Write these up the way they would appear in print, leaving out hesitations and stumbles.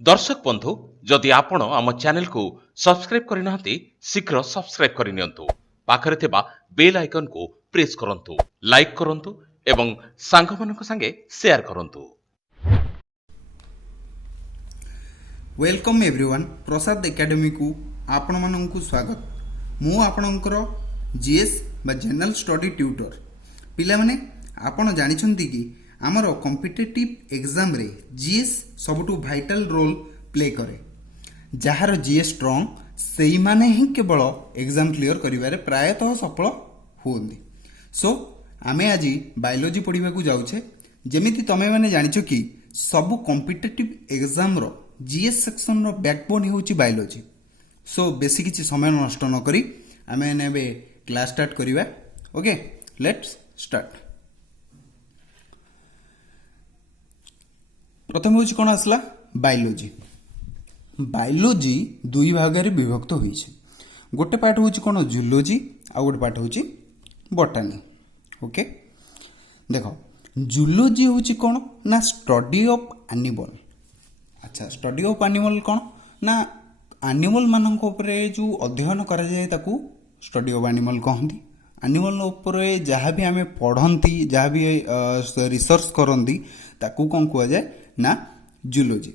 दर्शक बंधु जदि आपण आम चैनल को सब्सक्राइब करना शीघ्र सब्सक्राइब करनी पाखरे थिबा बेल आइकन को प्रेस करंतु लाइक करंतु एवं सांग मानक संगे शेयर करंतु। वेलकम एवरीवन प्रसाद एकेडमी को आपण मानकु स्वागत। मु आपणकर जीएस बा जनरल स्टडी ट्यूटर पिला माने आपण जानिछंती कि आमर कॉम्पिटिटिव एग्जाम रे जीएस सबुठु वाइटल रोल प्ले करे। जहार जीएस स्ट्रांग सेई माने ही केवल एग्जाम क्लियर करिवारे प्रायतः सफल होंदी। सो आमे आज बायोलॉजी पढ़िबा को जाउछे। जेमिति तमे माने जानिछो कि सब कॉम्पिटिटिव एग्जाम रो जीएस सेक्शन रो बैकबोन होउची बायोलॉजी। सो बेसी किछि समय नष्ट न करी आमे नेबे क्लास स्टार्ट करिवा। Okay, let's start. प्रथम होउची कोन आसला बायोलॉजी। बायोलॉजी दुई भाग रे विभक्त होइछे। गोटे पार्ट होउची कोन जूलॉजी आ गोटे पार्ट होउची बॉटनी। ओके, देखो जूलॉजी होउची कोन ना स्टडी ऑफ एनिमल। अच्छा, स्टडी ऑफ एनिमल कौन ना एनिमल मानक उपरे जो अध्ययन करा जाए ताकू स्टडी ऑफ एनिमल कहती। एनिमल उपरे जहाँ भी आमे पढ़ती जहाँ भी रिसर्च करती ताकू कौन कह जाए ना जूलॉजी।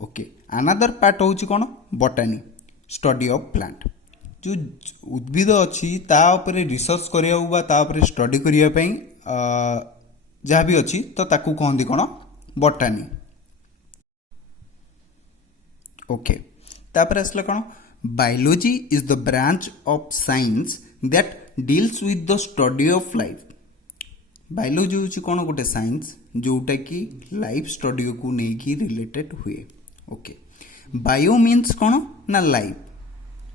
ओके, अनदर पार्ट होची कौन बॉटनी, स्टडी ऑफ प्लांट। जो उद्भिद अच्छी ता उपरे रिसर्च करिया बा ता उपरे स्टडी करिया पई जहाँ भी अच्छी तो ताकू कहती कौन बॉटनी। ओके, तापर आसला कौन biology is the branch of science that deals with the study of life. Biology होची कौन गोटे साइंस जोटा कि लाइफ स्टडी को नेकी रिलेटेड हुए। ओके, बायो मीन्स कौन ना लाइफ।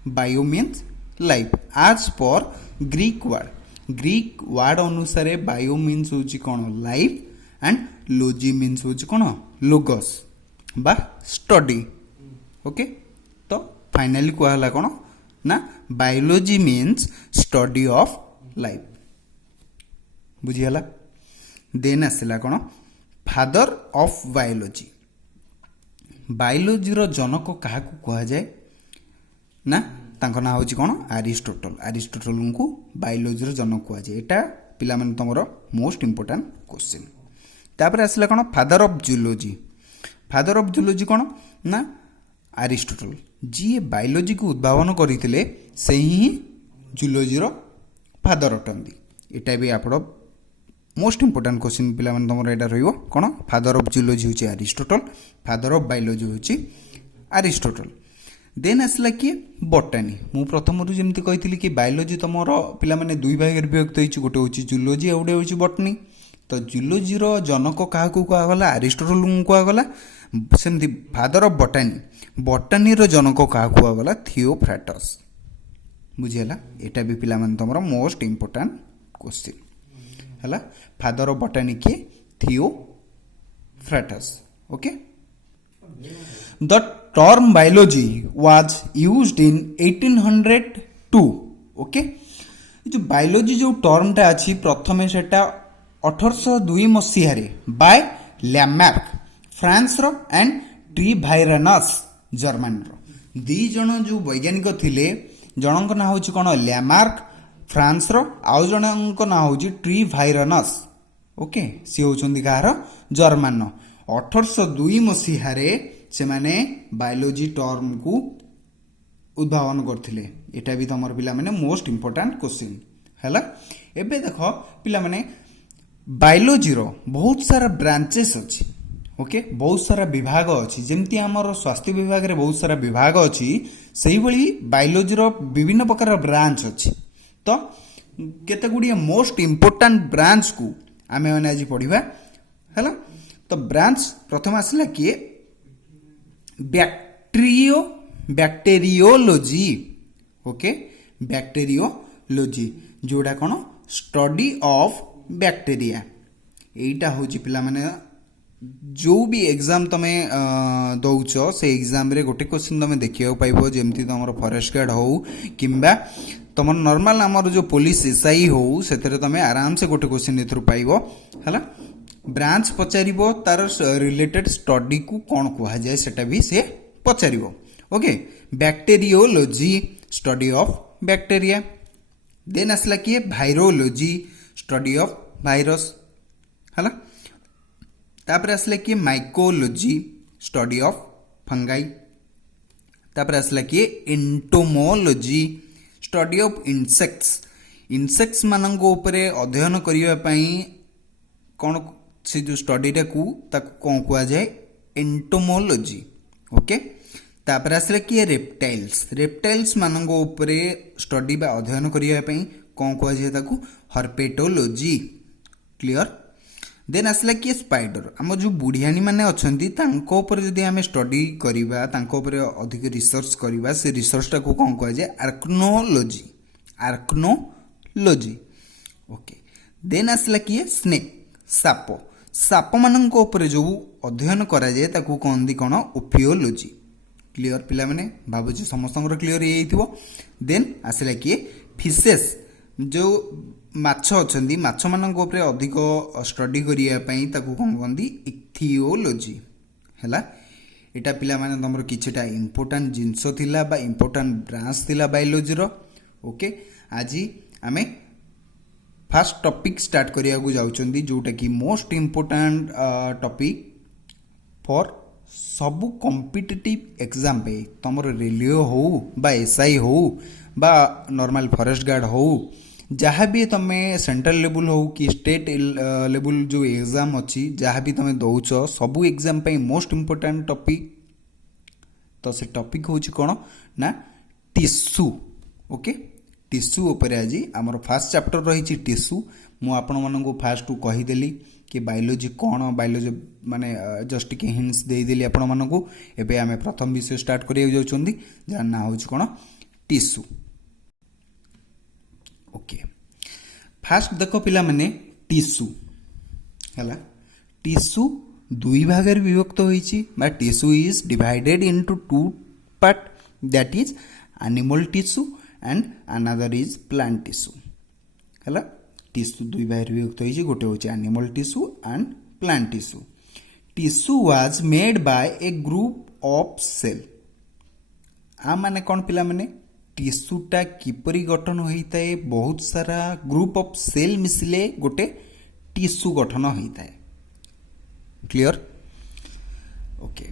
बायो मीन्स लाइफ आज पर ग्रीक वर्ड अनुसार बायो मीन्स होची कौन लाइफ एंड लॉजी मीन्स होची कौन लोगस बा स्टडी। ओके, तो फाइनली कहला कौन ना biology means study of life. बुझीगला। देन आसला कौन फादर ऑफ बायोलॉजी। बायोलॉजी रो जनक क्या कह जाए ना तांको ना होची कौन अरिस्टोटल। अरिस्टोटल को बायोलॉजी रो जनक कह जाए। एटा पिला माने तमरो मोस्ट इंपोर्टेंट क्वेश्चन। तापर आसला कौन father of zoology. Father of zoology कौन ना अरिस्टोटल जी बायोलॉजी को उद्भावन करते से ही जूलॉजी रो फादर अटंती। एटा भी आप मोस्ट इंपोर्टेंट क्वेश्चन पिला माने तमरो एटा रहिबो कोन फादर ऑफ जूलॉजी होची अरिस्टोटल, फादर ऑफ बायोलॉजी होची अरिस्टोटल। देन आसला कि बॉटनी। मु प्रथम रु जेमति कहितली कि बायोलॉजी तमरो पिला माने दुई भाग रे विभक्त होईची। गोटे होची जूलॉजी आ गोटे होची बॉटनी। तो जूलॉजी रो जनक काहा को कहा गला अरिस्टोटल को कहा गला। सेमति फादर ऑफ बॉटनी, बॉटनी रो जनक काहा को कहा गला थियोफ्रास्टस। बुझियला। एटा भी पिला माने तमरो मोस्ट इंपोर्टेंट क्वेश्चन हला। फादर ऑफ बॉटनी के Theophrastus. Okay, the term biology was used in 1802। Okay, जो बायोलॉजी जो टर्मटा अछि प्रथमे सेटा 1802 मसीह रे बाय लैमार्क फ्रांस रो एंड ट्रीवायरनस जर्मन रो। दी जण जो वैज्ञानिक थिले जनक ना होची कोन लैमार्क फ्रांस रो आउ जनक ना होची ट्रीवायरनस। ओके, सी होचंदी कार जर्मन। 1802 मसीह रे से माने बायोलॉजी टर्म को उद्भावन करथिले। एटा भी तमर पिला माने मोस्ट इंपोर्टेंट क्वेश्चन हैला। एबे देखो पिला माने बायोलॉजी रो बहुत सारा ब्रांचेस अछि। ओके, बहुत सारा विभाग अछि। जेमति हमर स्वास्थ्य विभाग रे बहुत सारा विभाग अछि सेही भली बायोलॉजी रो विभिन्न प्रकार ब्रांच अछि। तो केते गुडी मोस्ट इंपोर्टेंट ब्रांच को आमे माने आज पढिबा हैला। तो ब्रांच प्रथम आसला कि बैक्टेरियोलॉजी। ओके, बैक्टेरियोलॉजी जोड़ा कौन स्टडी ऑफ बैक्टेरिया। एटा होची पिला माने जो भी एग्जाम तमे दौच से एग्जाम रे गोटे क्वेश्चन तमे देखियो पाइबो। जेमति तमरो फॉरेस्ट गार्ड हो किंबा तमर नॉर्मल हमर जो पुलिस एसआई हो सेतरे तमे आराम से गोटे क्वेश्चन एथरु पाइबो हला। ब्रांच पचारिबो तार रिलेटेड स्टडी को कौन कहा जाए सेटा भी से पचारिबो okay bacteriology study of bacteria then आसला किए वायरोलॉजी स्टडी ऑफ वायरस हला तापर आसला किए माइकोलॉजी स्टडी ऑफ फंगाई तापर आसला किए एंटोमोलॉजी स्टडी ऑफ इंसेक्ट्स मानंको उपरे अध्ययन करिया पई कौन से जो स्टडी को कौन कहा जाए एंटोमोलॉजी ओके तापर आसला किए रेप्टाइल्स मानंको उपरे स्टडी बा अध्ययन करिया पई कौन कहा जाए ताकू हर्पेटोलॉजी क्लियर देन आसला किए स्पाइडर आम जो बुढ़ियानी माने अछंती तांको ऊपर जदि आमे स्टडी करिबा तांको ऊपर अधिक रिसर्च करिबा से रिसर्च टा को कौन कहा जाए आर्कनोलॉजी ओके देन आसला किए स्नेक साप मानंको ऊपर जो अध्ययन करा जाए ताकू कहंदी कोन ओफियोलॉजी क्लियर पिला माने भाबुची समस्तंकर क्लियर ये हिथिबो देन आसला किए फिशेस जो माछ अछंदी माछ मानंको ऊपर अधिक स्टडी करिया पई ताकू कोन कहंदी इक्थियोलॉजी हैला एटा पिला माने तमरो किछटा इंपोर्टेंट जिंसो थिला बा इंपोर्टेंट ब्रांच थिला बायोलॉजी रो ओके आजी आमे फास्ट टॉपिक स्टार्ट करिया को जाउचंदी जोटा कि मोस्ट इंपोर्टेंट टॉपिक फॉर सबु कॉम्पिटिटिव एग्जाम पे तमर रेलवे हो बा एसआई हो बा नॉर्मल फॉरेस्ट गार्ड हो जहाँ भी तमे सेंट्रल लेवल हो कि स्टेट लेवल जो एग्जाम अच्छी जहाँ भी तमे दौच सबु एग्जाम पे मोस्ट इंपोर्टेंट टॉपिक तो से टॉपिक होची कोन ना टिश्यू ओके टिश्यू उपर आज आमर फास्ट चैप्टर रही टिश्यू मु आपण मानक फास्ट कहीदेली कि बायोलॉजी कौन बायोलॉजी माने जस्ट टिके हिंट्स देदेली आपण मानक एबे आमे प्रथम विषय स्टार्ट करिया जाउछंदी जार ना होछ कोन टिश्यू ओके फास्ट देखो पिला माने टिश्यू हला टिश्यू दुई भाग रे विभक्त होईची बा tissue is divided into two part that is animal tissue and another is plant tissue हला टिश्यू दुई भाग रे विभक्त होईची गोटे होची animal tissue and plant tissue was made by a group of cell आ माने कौन पिला माने टिश्यूटा किपरि गठन होता है बहुत सारा ग्रुप ऑफ सेल मिसिले गोटे टिश्यू गठन होता है क्लियर ओके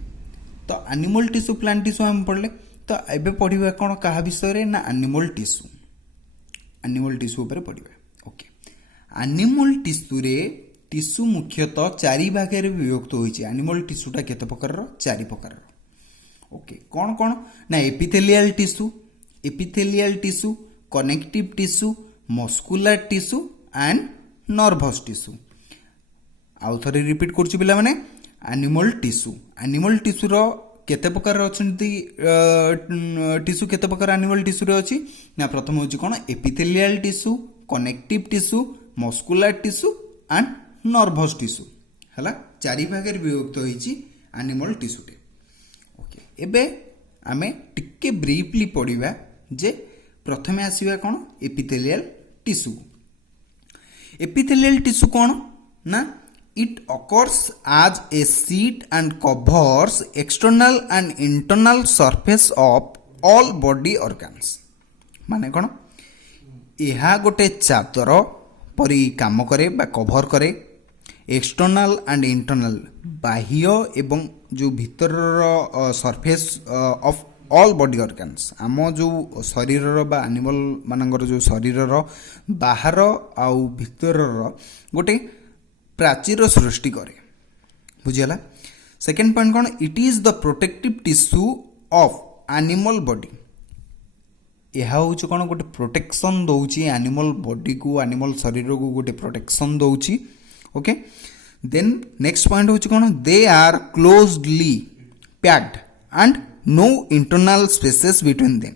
तो एनिमल टिश्यू प्लांट टिश्यू हम पढ़ले तो एबे पढ़िबा कोन कहा विषय रे ना एनिमल टिश्यू ऊपर पढ़िबा ओके एनिमल टिश्यू रे टिश्यू मुख्यतः चारि भाग रे विभक्त होइछि एनिमल टिश्यूटा केते प्रकार रो चारि प्रकार रो ओके कोन कोन ना epithelial tissue connective tissue muscular tissue and nervous tissue आउ थरे रिपीट करछु पिला माने एनिमल टिश्यू रो केते प्रकार अछंती टिश्यू केते प्रकार एनिमल टिश्यू रे अछि ना प्रथम होछि कोन epithelial tissue connective tissue muscular tissue and nervous tissue हला चारि भाग रे विभक्त होइछि एनिमल टिश्यू रे ओके एबे आमे टिके ब्रीफली पढिबा जे प्रथमे आसीबा कोन एपिथेलियल टिश्यू कोन ना it occurs as a sheet and covers external and internal surface of all body organs माने कोन एहा गोटे चादर परी काम करे बा कवर करे एक्सटर्नल एंड इंटरनल बाह्य एवं जो भीतर surface of all body organs आम जो शरीर बा एनिमल मानकर जो शरीर बाहर आउ भीतर गोटे प्राचीर सृष्टि करे बुझीगला सेकेंड पॉइंट कौन it is the protective tissue of animal body यह हूँ कौन गोटे प्रोटेक्शन दौची एनिमल बॉडी को एनिमल शरीर को गोटे प्रोटेक्शन दौची ओके देन नेक्स्ट पॉइंट हूँ कौन they are closely packed and no internal spaces between them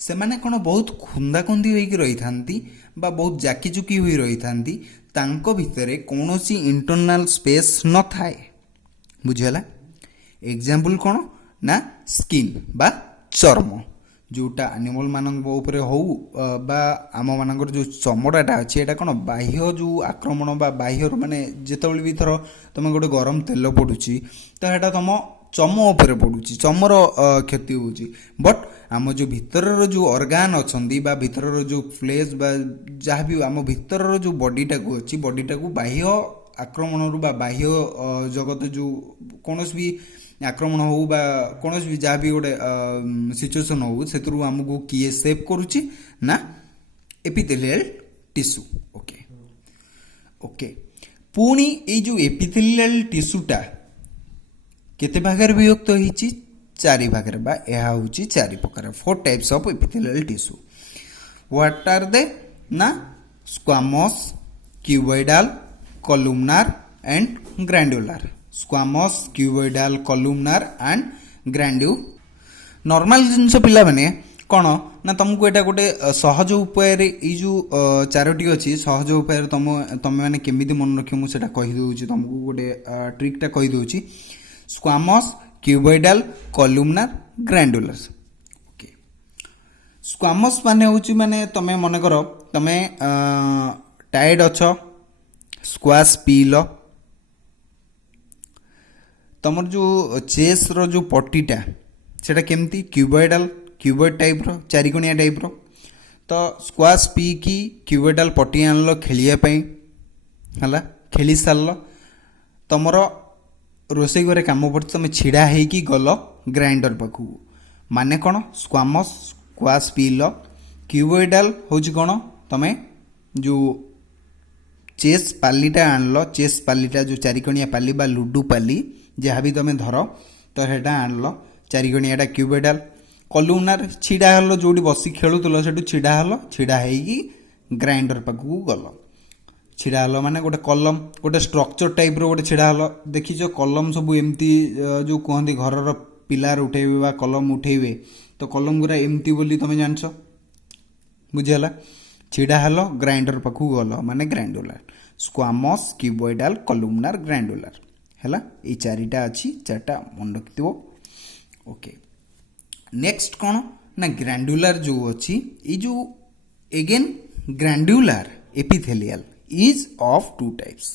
से माने कौन बहुत खुंदा खुंदी होइकी रही थांती बा बहुत जाकी चुकी हुई रही थांती तांको भितरे कौनसी इंटरनल स्पेस न थाए बुझीगला एग्जांपल कौन ना स्किन बा चर्म जोटा एनिमल मानक उपरे हो बा आम मानकर जो चमड़ाटा अच्छी एटा कौन बाह्य जो आक्रमण बा बाह्य माने जितेबाला भी थर तुम गोटे गरम तेल पड़ुची तो यहाँ तुम चम उपरे पड़ुची चमर क्षति होची बट आम जो भितर जो अर्गान अच्छा बा भितर जो फ्लेश बा जहाँ भी आम भितर जो बडीटा को अच्छी बडीटा को बाह्य आक्रमण बा बाह्य जगत जो कौन भी आक्रमण हो बा कौन भी जहाँ भी गोटे सिचुएसन हो से आमको किए सेव करुच्ची ना एपिथेलियल टिश्यू ओके ओके पुणी ये जो एपिथेलियल टिश्यूटा केते भागर विभक्त होईची 4 भागर बा यह होची 4 प्रकार 4 types of epithelial tissue what are they ना squamous cuboidal columnar and glandular squamous cuboidal columnar and glandular जिनस पिला माने कौन ना तुमको यहाँ गोटे सहज उपाय जो 4टी अच्छी सहज उपाय तुम मैंने केमी मन रख मुझे कहीदे तुमको गोटे ट्रिकटा कहीदे squamous cuboidal columnar glandular okay squamous माने होची माने तमे मन कर तमे टायर्ड अछ स्क्वाश पी लो तमर जो चेस रो जो पट्टीटा सेटा केमती क्यूबॉइड टाइप रो चारिकोणिया टाइप रो तो स्क्वाश पी की क्यूबॉइडल पट्टी आनलो खेलिया पई हला खेली सारलो तमर रोसई घरे काम पड़े तुम छिड़ा होगी गल ग्राइंडर पाखु माने कौन squamous squash P low cuboidal हूँ कौन तुम जो चेस पालीटा आनल चेस पालीटा जो चारिकोणिया पाली बा लुडू पाली जहाँ भी तुम धर तो सेटा आनल चारिकोणियाटा क्यूबॉइडल कॉलुमनार छिड़ा हल जो बसी खेलुल से छिड़ा हल छिड़ा होगी ग्राइंडर पाखु गल छिड़ा हल माने गोटे कलम गोटे स्ट्रक्चर टाइप रो गोटे छिड़ा हल देखीच कलम सब एमती जो कहते घर पिलार उठेबे बा कलम उठेबे तो कलम गुरा एमती बोली तुम जानछ बुझीगला छिड़ा हल ग्राइंडर पाखु गल माने ग्राइंडुलर स्क्वामस क्यूबॉइडल कॉलुमनार ग्राइंडुलर हैला ए 4टा अच्छी 4टा मन रखिथिबो ओके नेक्स्ट कौन ना ग्राइंडुलर जो अच्छी ये जो again glandular epithelial is of 2 types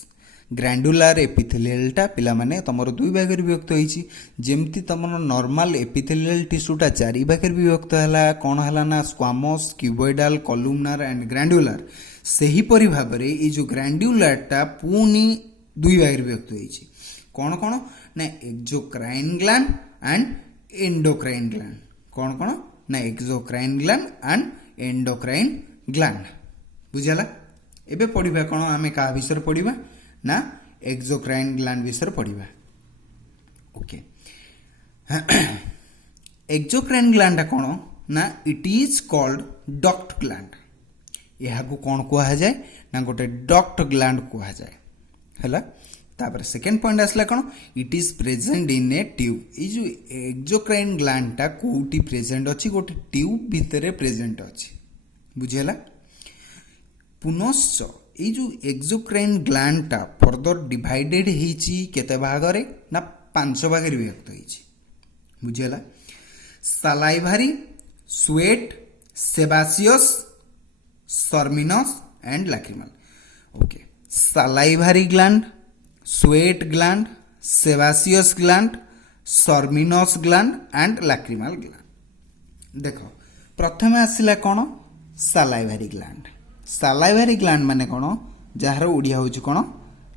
glandular एपिथेलियलटा पिला माने तमरो 2 भागर विभक्त होईची जेमती तमरो नॉर्मल एपिथेलियल टिश्यूटा 4 भागर विभक्त हला कोन हला ना स्क्वामस क्यूबॉइडल कॉलुमनार एंड ग्राइंडुलर सही परि भाबरे ए जो ग्राइंडुलरटा पुनी 2 भागर विभक्त होईची कोन कोन ना exocrine gland and endocrine gland कौन कौन ना exocrine gland and endocrine gland बुझला एबे पढ़िबा कौन आमे का विषय पढ़िबा ना एक्सोक्राइन ग्लैंड विषय पढ़िबा ओके एक्सोक्राइन ग्लैंड कौन ना it is called duct gland यह को कौन कहा जाए ना गोटे डक्ट ग्लैंड कहा जाए हैला तापर सेकेंड पॉइंट आसला कौन it is present in A tube ये जो एक्सोक्राइन ग्लैंडटा कोटी प्रेजेंट अच्छी गोटे ट्यूब भितर प्रेजेंट अच्छी बुझीगला पुनश्च ये जो एक्सोक्राइन ग्लैंडटा फर्दर डिवाइडेड होईची केते भागरे ना 5 भागरे विभक्त होईची बुझीगला salivary sweat sebaceous ceruminous and lacrimal okay salivary gland sweat gland sebaceous gland ceruminous gland and lacrimal gland देखो प्रथम आसला कौन सालाइभारी ग्लैंड माने कौन जार ओडिया होची कौन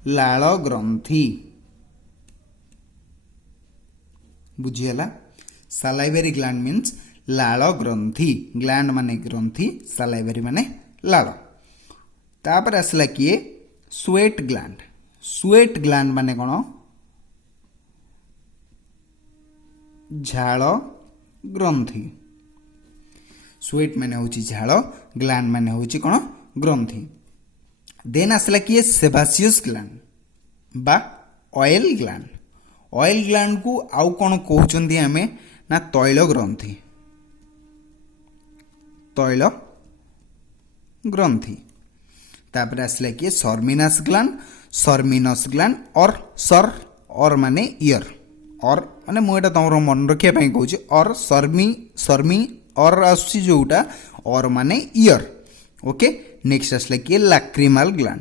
लाल ग्रंथि बुझीगला सालाइभारी ग्लैंड मीन्स लाल ग्रंथि ग्लैंड माने ग्रंथि सालाइभारी माने लाल तापर आसला किए स्वेट ग्लैंड माने कौन झाल ग्रंथि स्वेट माने होची झाल ग्लैंड माने होची कौन ग्रंथि देन आसला किए सेबासियस ग्लैंड बा ऑयल ग्लैंड को आउ कौन कहउचंदी आमे ना तैल ग्रंथि तापर आसला किए सर्मिनस ग्लैंड और सर और माने ईयर और माने मुझे तुम मन रखा कहूँ और सर्मी और आसुची जोटा और माने ईयर ओके नेक्स्ट आसला कि लैक्रिमाल ग्लैंड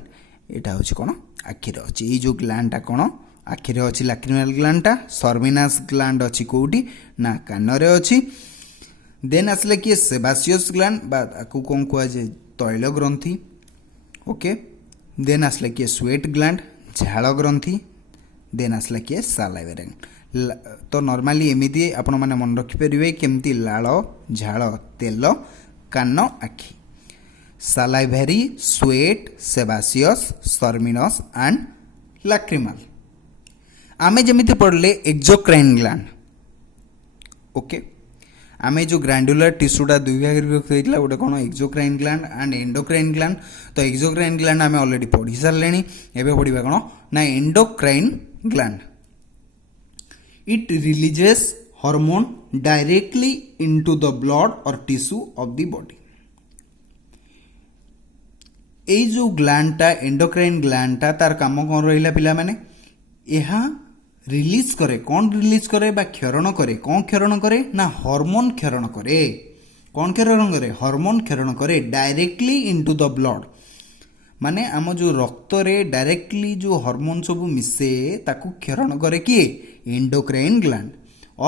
एटा होची कोन आखिर अछि ए जो ग्लैंड टा कोन आखिर अछि लैक्रिमाल ग्लैंड टा सर्विनास ग्लैंड अछि कोउटी ना कानरे अछि देन आसला कि सेबासियस ग्लैंड बा आकु कोन को जे तैल ग्रंथि ओके देन आसला कि स्वेट ग्लैंड झाड़ ग्रंथि देन आसला कि सालाइवरी तो नॉर्मली एमिति आपण माने मन रखि परिबे केमती लाळ झाड़ तेल कान आखि सालाइवरी स्वेट सेबासियस सर्मिनस एंड लैक्रिमाल आमे जेमिति पढ़ले एक्सोक्राइन ग्लैंड ओके आमे जो ग्रैंडुलर टिश्यूटा दुई भाग विभक्त होइतला गोटे कोन exocrine gland and endocrine gland तो एक्सोक्राइन ग्लैंड आमे ऑलरेडी पढ़ी सारलेनी एबे पढ़िबा कोन ना endocrine gland it releases hormone directly into the blood or tissue of the body ए जो ग्लैंड टा एंडोक्राइन ग्लैंड टा तार काम कोन रहिला पिला माने एहा रिलीज करे कौन रिलीज करे बा क्षरण करे कौन क्षरण करे ना हार्मोन क्षरण करे कौन क्षरण करे हार्मोन क्षरण करे डायरेक्टली इनटू द ब्लड माने आम जो रक्त रे डायरेक्टली जो हार्मोन सब मिसे ताकू क्षरण करे किए एंडोक्राइन ग्लैंड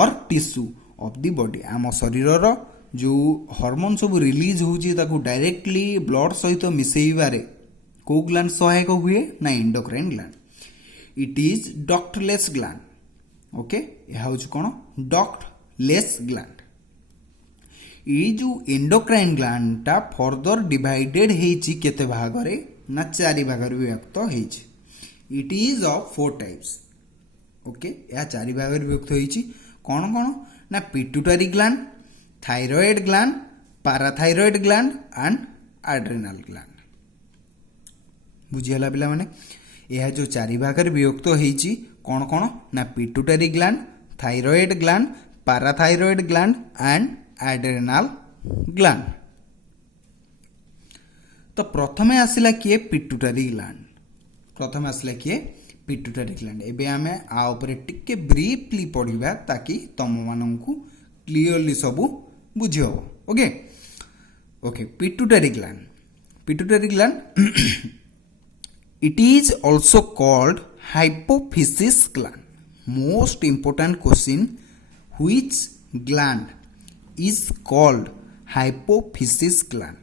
और टिश्यू ऑफ द बॉडी आम शरीर रो जो हार्मोन सब रिलीज होची ताकू डायरेक्टली ब्लड सहित मिसेइबारे को ग्लैंड सहायक हुए ना endocrine gland it is ductless gland okay यह हूँ कौन डक्टलेस ग्लैंड ये जो एंडोक्राइन ग्लैंड टा फर्दर डिवाइडेड हेची केते भाग रे ना चारि भाग रे विभक्त हेची it is of 4 types okay या चारि भाग रे विभक्त हेची कौन कौन ना pituitary gland thyroid gland parathyroid gland and adrenal gland बुझियला पिला माने यह जो चारि भाग रे विभक्त हेची कौन कौन ना pituitary gland thyroid gland parathyroid gland and adrenal gland तो प्रथमे आसिला किए पिट्यूटरी ग्लैंड प्रथमे आसिला किए पिट्यूटरी ग्लैंड एबे आमे आ ऊपर टिके ब्रीफली पढिबा ताकि तम माननकु क्लियरली सब बुझियो okay okay pituitary gland it is also called hypophysis gland most important question which gland is called hypophysis gland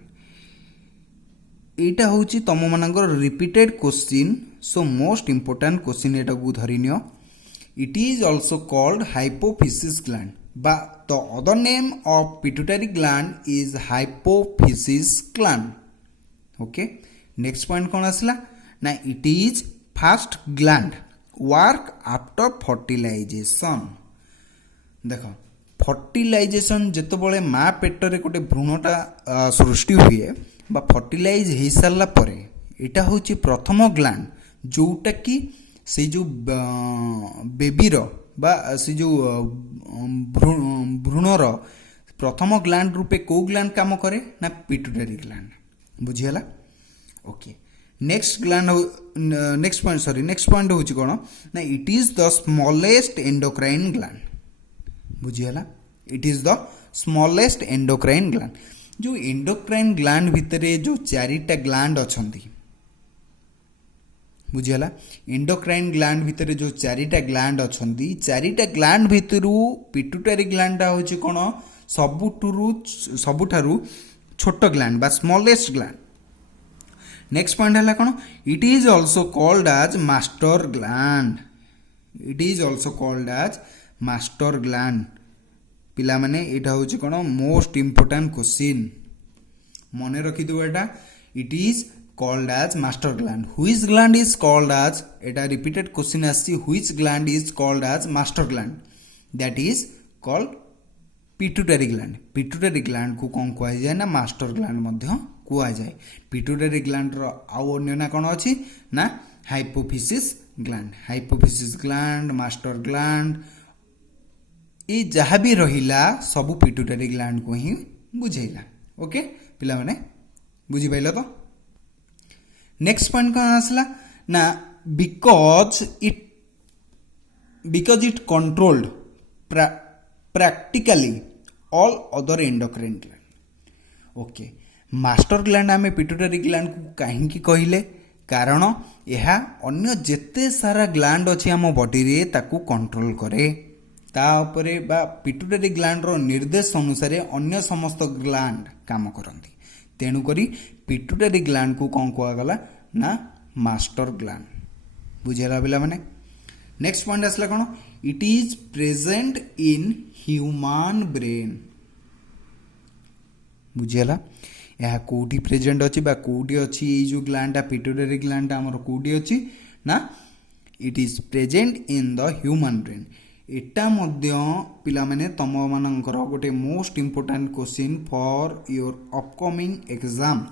एटा होची तम मानकर repeated question so most important question एटा को धरिनियो it is also called hypophysis gland बा the other name of pituitary gland is hypophysis gland okay next point कोन आसला ना it is first gland work after fertilization देख fertilization जेतो बळे माँ पेटरे गोटे भ्रूणटा सृष्टि हुए बा फर्टिलाइज हो सारा पर एटा होची प्रथम ग्लैंड जोटा कि से जो बेबीर बा से जो भ्रूणर प्रथम ग्लैंड रूपे को ग्लैंड काम करे ना पिट्यूटरी ग्लैंड बुझियला ओके नेक्स्ट पॉइंट होची कोन ना it is the smallest endocrine gland बुझियला it is the smallest endocrine gland जो एंडोक्राइन ग्लैंड भितरे जो चारिटा ग्लैंड अछंती बुझियला एंडोक्राइन ग्लैंड भितरे जो चारिटा ग्लैंड अछंती चारिटा ग्लैंड भितरु पिट्यूटरी ग्लैंड होची कोन सबुठारु छोट ग्लैंड बा स्मॉलेस्ट ग्लैंड नेक्स्ट पॉइंट है कौन it is also called as master gland it is also called as master gland पिला माने एटा होची कोन मोस्ट इंपोर्टेंट क्वेश्चन मने रखि दो एटा it is called as master gland which gland is called as एटा रिपीटेड क्वेश्चन आसी which gland is called as master gland that is called pituitary gland को कौन कह जाए ना मास्टर ग्लैंड मध्य कुआ जाए पिट्यूटरी ग्लैंड रो आउ अन्य ना कौन अछि ना हाइपोफिसिस ग्लैंड मास्टर ग्लैंड ये जहाँ भी रहिला सब पिट्यूटरी ग्लैंड को ही बुझेला ओके पिला माने बुझी पाइल तो नेक्स्ट पॉइंट कौन आसला ना because it controlled practically all other endocrine gland. Okay, master gland आम पिट्यूटरी ग्लैंड को कहीं कहले, कारण यह अन्य जेते सारा ग्लैंड अच्छी आम बॉडी रे ताकू कंट्रोल करे, तापरे बा पिट्यूटरी ग्लैंड रो निर्देश अनुसार अन्य समस्त ग्लैंड काम करती। तेणु करी पिट्यूटरी ग्लैंड को कौन कहगला ना मास्टर ग्लैंड। बुझेगा पिला माने। नेक्स्ट पॉइंट आसला कौन, it is present in human brain. बुझेगा, यह कोठी प्रेजेंट अच्छी बा कोठी अच्छी जो ग्लैंड पिट्यूटरी ग्लैंड आमर कोठी अच्छी ना, it is present in the human brain. एटा मध्य पिला माने तम मानकर गोटे most important question for your upcoming exam.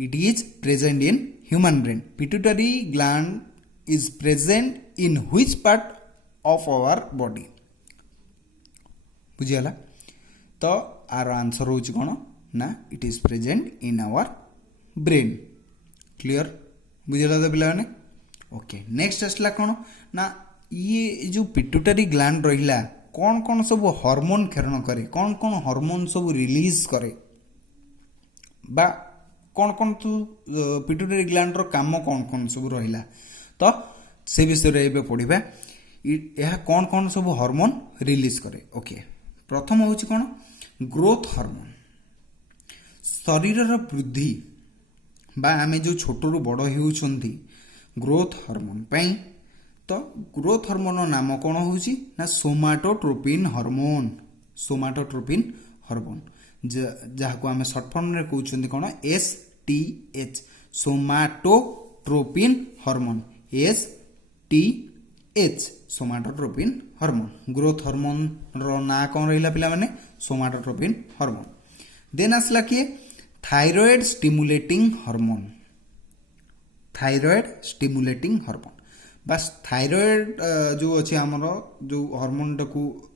It is present in human brain. Pituitary gland is present in which part of our body. बुझीगला, तो आर आंसर होची कोन ना, it is present in our brain. Clear, बुझीगला तो पिला माने। ओके, नेक्स्ट आसला कोन ना, ये जो पिट्यूटरी ग्लैंड रहिला कौन कौन सब हार्मोन क्षरण करे, कौन कौन हार्मोन सब रिलीज करे, बा कौन कौन तो पिट्यूटरी ग्लैंड रो काम कौन कौन सब रहिला, तो से विषय रे पढ़ा यह कौन कौन सब हार्मोन रिलीज करे। ओके, प्रथम होची कौन, ग्रोथ हार्मोन, शरीर वृद्धि बा आमे जो छोट रु बड़ होउछंती ग्रोथ हार्मोन पाई, तो ग्रोथ हार्मोन नाम कौन होची ना सोमाटोट्रोपिन हार्मोन। सोमाटोट्रोपिन हार्मोन जहाँ को आम सर्ट फॉर्म रे कहउछंती कौन, STH, somatotropin hormone, STH, somatotropin hormone. Growth hormone रो ना कौन रहिला पिला माने, सोमाटोट्रोपिन हार्मोन। देन आसला कि thyroid stimulating hormone. Thyroid stimulating hormone, बस थायराइड जो अच्छे आमर जो हार्मोन टाकू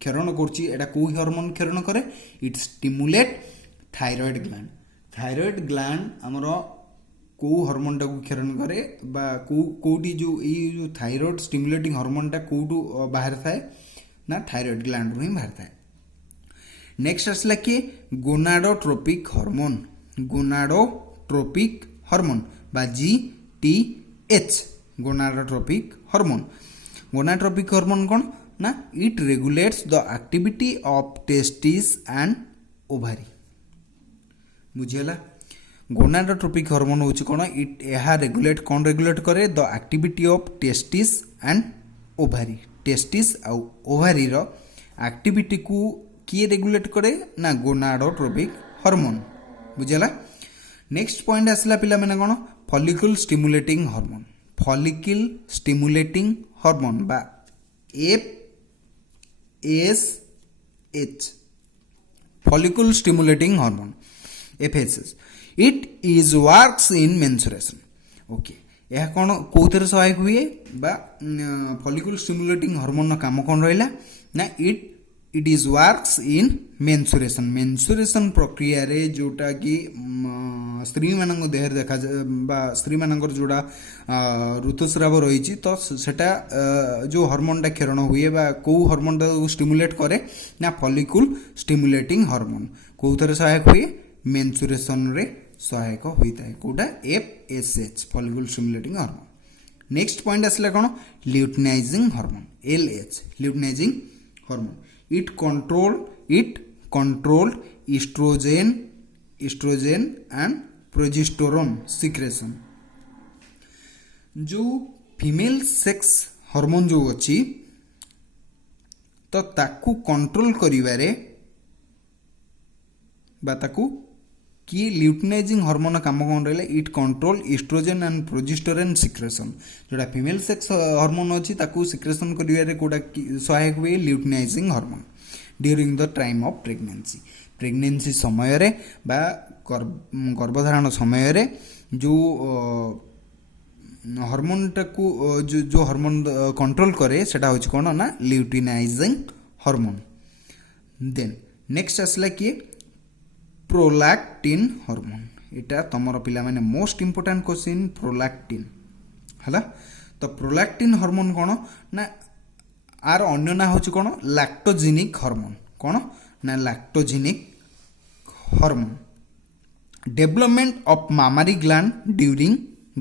क्षरण करछि, एटा को हार्मोन क्षरण करे, it stimulate thyroid gland. Thyroid gland आमर को हार्मोन टाकू क्षरण करे बा कोटी जो ये थायराइड स्टिमुलेटिंग हार्मोन टा कोटू बाहर थाए ना, थायराइड ग्लैंड रू ही बाहर थाए। नेक्स्ट आसला कि गोनाडोट्रोपिक हार्मोन। गोनाडोट्रोपिक हार्मोन बा GTH, gonadotropic hormone. Gonadotropic hormone कौन ना, it regulates the activity of testis and ovary. बुझेला, गोनाडोट्रोपिक हार्मोन होची कौन, इट यह रेगुलेट कौन रेगुलेट करे, the activity of testis and ovary. Testis आ ओवारी रो एक्टिविटी को किए रेगुलेट करे ना, गोनाडोट्रोपिक हार्मोन। बुझेला। नेक्स्ट पॉइंट आसला पिला माने कौन, follicle stimulating hormone. Follicle stimulating hormone बा FSH, follicle stimulating hormone, FSH, it is works in mensuration. Okay, यह कौन कौथर सहायक हुए बा फॉलिकल स्टिमुलेटिंग हार्मोन काम कौन रहिला ना, it is works in mensuration. Mensuration प्रक्रिया रे जोटा कि स्त्री मान देहर देखा बा स्त्री मानकर जोड़ा ऋतुस्राव रही, तो सेटा जो हार्मोन टा क्षरण हुए बा को हार्मोन टा स्टिमुलेट करे ना, फॉलिकल स्टिमुलेटिंग हार्मोन कौथर सहायक हुए, मेंसुरेशन रे सहायक होता है, कोटा FSH, follicle stimulating hormone. Next point आसला कौन, luteinizing hormone, LH, luteinizing hormone. It control estrogen and progesterone secretion. जो फीमेल सेक्स हार्मोन जो अच्छी तो ताकू कंट्रोल करिवारे बा ताकू कि ल्यूटिनाइजिंग हार्मोन काम कौन रहा, it control estrogen and progesterone secretion. जोड़ा फीमेल सेक्स हार्मोन अच्छी ताकू सिक्रेशन करिवारे कोटा सहायक हुए, luteinizing hormone. During the time of pregnancy, pregnancy समय रे बा गर्भधारण समय रे जो हार्मोन टाकू जो हार्मोन कंट्रोल करे सेटा होची कोन ना, ल्यूटिनाइजिंग हार्मोन। देन नेक्स्ट आसला कि प्रोलैक्टिन हार्मोन। एटा तमर पिला माने मोस्ट इंपोर्टेंट क्वेश्चन, प्रोलैक्टिन हला। तो प्रोलैक्टिन हार्मोन कोन ना, आर अन्य ना होची कोन, लैक्टोजेनिक हार्मोन। कोन ନା lactogenic hormone. Development of mammary gland during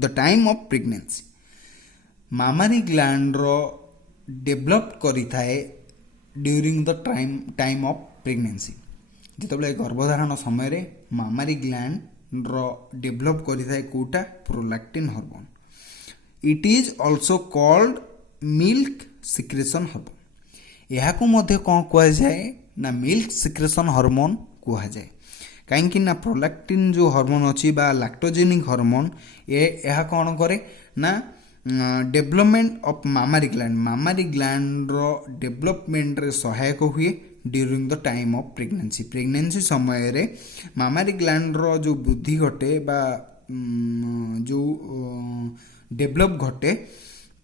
the time of pregnancy. Mammary ଗ୍ଲାଣ୍ଡର ଡେଭଲପ କରିଥାଏ during the time of pregnancy. ଯେତେବେଳେ ଗର୍ଭଧାରଣ ସମୟରେ ମାମାରୀ ଗ୍ଲାଣ୍ଡର ଡେଭଲପ କରିଥାଏ କେଉଁଟା? Prolactin hormone. It is also called milk secretion hormone. ଏହାକୁ ମଧ୍ୟ କ'ଣ କୁହାଯାଏ? ନା ମିଲ୍କ ସିକ୍ରେସନ୍ ହର୍ମୋନ୍ କୁହାଯାଏ। କାହିଁକି ନା ପ୍ରୋଲାକ୍ଟିନ୍ ଯେଉଁ ହର୍ମୋନ୍ ଅଛି ବା ଲାକ୍ଟୋଜେନିକ୍ ହର୍ମୋନ୍ ଏହା କ'ଣ କରେ? ନା ଡେଭଲପମେଣ୍ଟ ଅଫ୍ ମାମାରୀ ଗ୍ଲାଣ୍ଡର ଡେଭଲପମେଣ୍ଟରେ ସହାୟକ ହୁଏ during the time of pregnancy. Pregnancy ସମୟରେ ମାମାରୀ ଗ୍ଲାଣ୍ଡର ଯେଉଁ ବୃଦ୍ଧି ଘଟେ ବା ଯେଉଁ ଡେଭଲପ ଘଟେ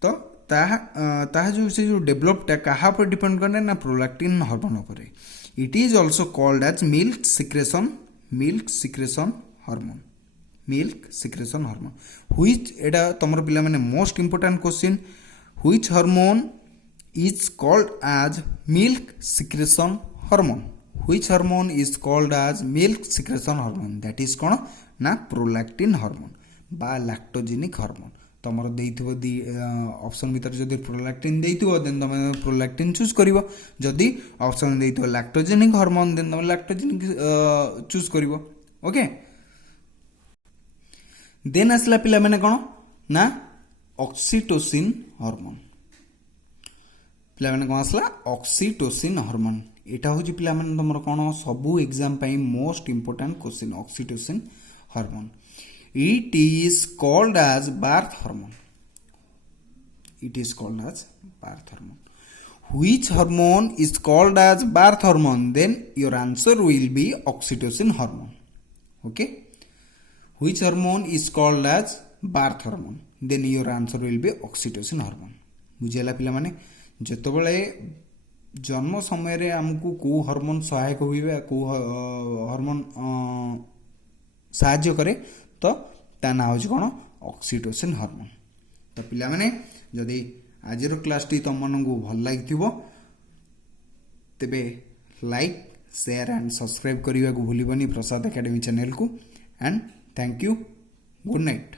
ତ ତାହା ଯେଉଁ ସେ ଯେଉଁ ଡେଭଲପଟା କାହା ଉପରେ ଡିପେଣ୍ଡ କରେ? ନା ପ୍ରୋଲାକ୍ଟିନ୍ ହର୍ମୋନ୍ ଉପରେ। ଇଟ୍ is also called as milk secretion hormone. Which, ଏଇଟା ତମର ପିଲାମାନେ most important question. Which hormone is called as milk secretion hormone? Which hormone is called as milk secretion hormone? That is କ'ଣ? ନା prolactin hormone ବା ଲାକ୍ଟୋଜେନିକ୍ hormone. ତମର ଦେଇଥିବ option ଭିତରେ ଯଦି ପ୍ରୋଲାକ୍ଟିନ୍ ଦେଇଥିବ ଦେନ୍ ତମେ ପ୍ରୋଲାକ୍ଟିନ୍ ଚୁଜ୍ କରିବ। ଯଦି ଅପସନ୍ ଦେଇଥିବ ଲାକ୍ଟୋଜେନିକ୍ ହର୍ମୋନ୍ ଦେନ୍ ତମେ ଲାକ୍ଟୋଜେନିକ୍ ଚୁଜ୍ କରିବ। ଓକେ, ଦେନ୍ ଆସିଲା ପିଲାମାନେ କ'ଣ? ନା ଅକ୍ସିଟୋସିନ୍ ହର୍ମୋନ୍। ପିଲାମାନେ କ'ଣ ଆସିଲା? Oxytocin hormone. ଏଇଟା ହେଉଛି ପିଲାମାନେ ତମର କ'ଣ ସବୁ ଏକ୍ଜାମ୍ ପାଇଁ most important question. Oxytocin hormone. It is called as birth hormone. Which hormone is called as birth hormone? Then your answer will be oxytocin hormone. Okay? Which hormone is called as birth hormone? Then your answer will be oxytocin hormone. बुझेला पिला माने जेतबेले जन्म समय रे हमकु को hormone सहायक होइबे को hormone साहाय्य करे तो ता ना हो कौन? Oxytocin hormone. तो पिला माने जदि आजर क्लास टी तुम मन को भल लगी तेबे लाइक शेयर एंड सब्सक्राइब करने को भूलनी प्रसाद एकेडमी चैनल को। And thank you, good night.